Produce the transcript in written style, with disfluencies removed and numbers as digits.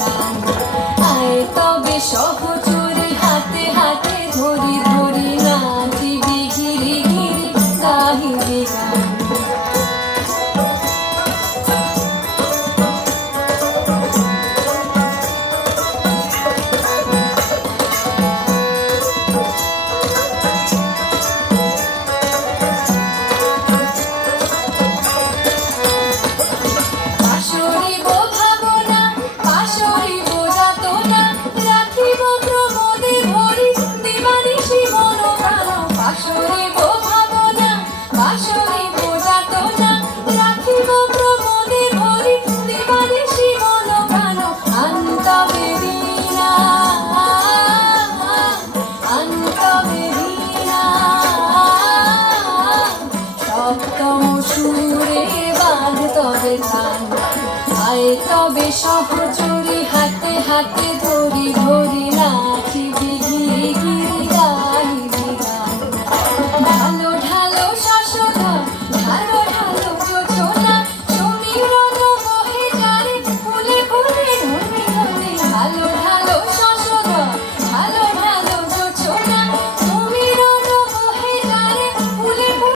খান। আয় তবে সহচরে হাতে হাতে ধরি ধরি নাচিবি ঘিরি ঘিরি গাহিবি গান। আয় তবে সহচরি হাতে হাতে ধরি ধরি